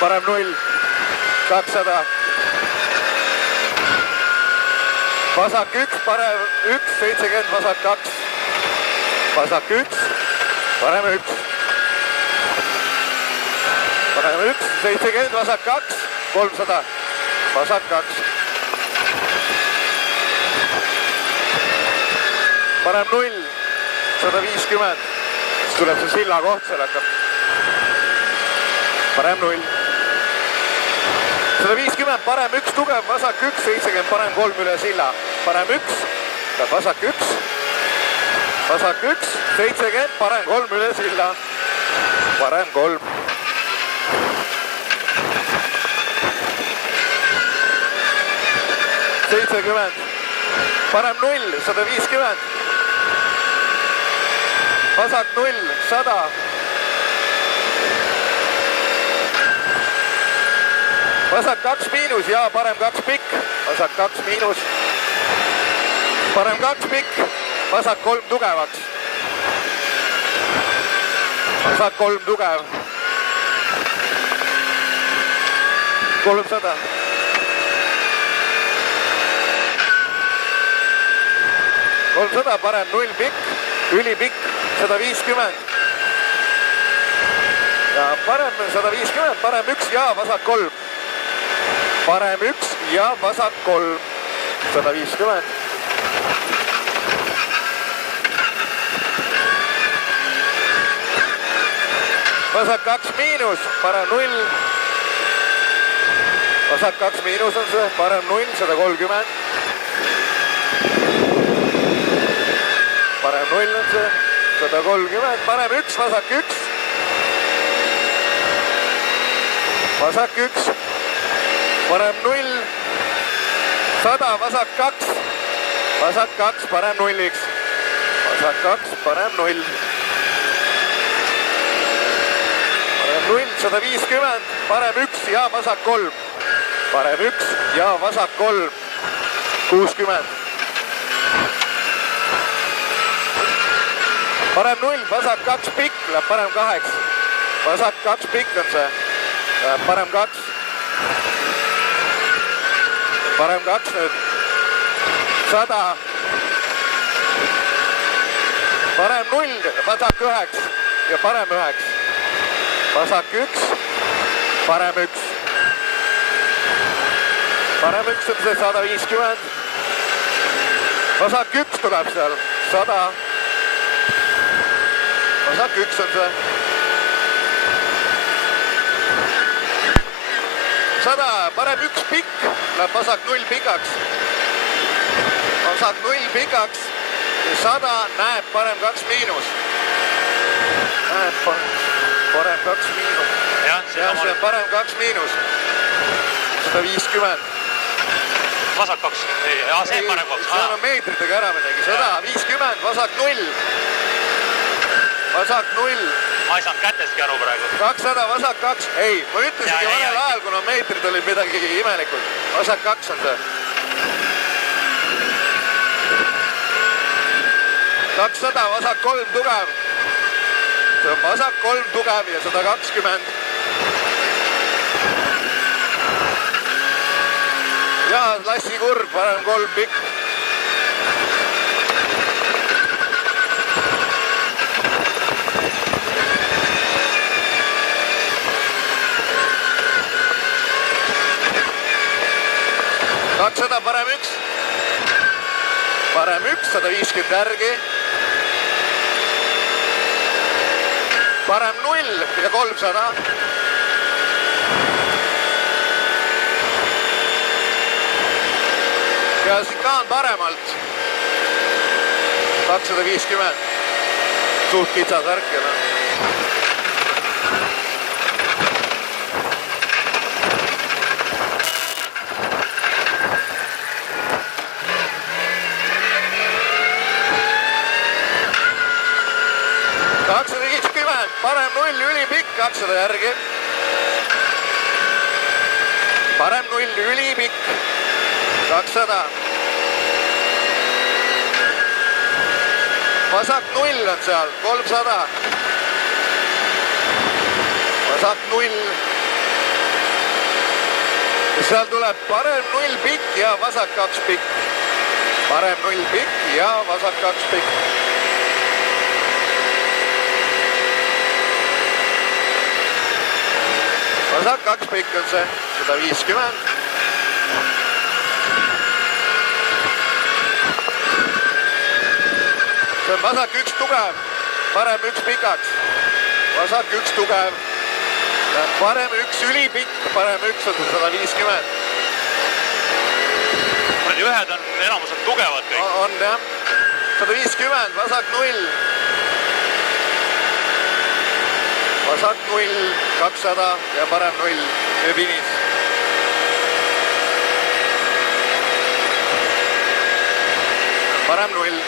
parem 0, 200. Vasak 1, parem 1, 70, vasak 2. Vasak 1, parem 1. Parem 1, 70, vasak 2, 300. Vasak 2. Parem 0, 150. Siis tuleb see silla koht, seal hakkab. Parem 0. 150, parem 1, tugev, vasak 1, 70, parem 3 üle silla. Parem 1, vasak 1. Vasak 1, 70, parem 3 üle silla. Parem 3. Parem 0, 150. Vasak 0, 100. Vasak 2 miinus ja parem 2 pikk. Vasak 2 miinus. Parem 2 pikk. Vasak 3 tugevaks. Vasak 3 tugev. 300. Parem 0 pikk, ülipikk, 150. Ja parem 150, parem 1 ja vasak 3. Parem 1 ja vasak 3. 150. Vasak 2 miinus, parem 0. Vasak 2 miinus on see, parem 0, 130. Parem 0 on see, 130, parem 1, vasak 1. Vasak 1, parem 0, 100, vasak 2. Vasak 2, parem 0-iks. Vasak 2, parem 0. Parem 0, 150, parem 1 ja vasak 3. Parem 1 ja vasak 3, 60. Parem 0, vasak 2 pikk, läheb parem 8. Vasak 2 pikk on see, läheb parem 2. Parem 2 nüüd, 100. Parem 0, vasak 9 ja parem 9. Vasak 1, parem 1. Parem 1 on see 150. Vasak 1 tuleb seal, 100. Vasak 1 on see. 100, parem 1 pikk, läheb vasak 0 pikaks. Vasak 0 pikaks ja 100 näeb parem 2 miinus. Näeb parem 2 miinus. Ja see on parem 2 miinus. 150. Vasak 2, ja see parem 2. See on meetritega ära midagi. 150, vasak 0. Vasak 0. Ma ei saanud käteski aru praegu. 200, vasak 2. Ei, ma ütlesingi vanel ajal, kuna meetrid olid midagi imelikult. Vasak 2 on see. 200, vasak 3 tugev. See on vasak 3 tugev ja 120. Ja lassi kurb, parem 3 pikk. Parem 1. Parem 1, 150 järgi. Parem 0 ja 300. Ja siin ka on paremalt. 250. Suht kitsas värk ja noh. Parem 0, ülipikk, 200 järgi. Parem 0, ülipikk, 200. Vasak 0 on seal, 300. Vasak 0 seal tuleb parem 0 pikk ja vasak 2 pikk. Parem 0 pikk ja vasak 2 pikk. Vasak 2 pikk on see, 150. See on vasak 1 tugev, parem 1 pikaks. Vasak 1 tugev. Parem 1 ülipikk, parem 1 on 150. Ühed on enamused tugevad kõik. On jah. 150, vasak 0. Vasak 0, 200 ja parem 0 ööbinis. Parem 0.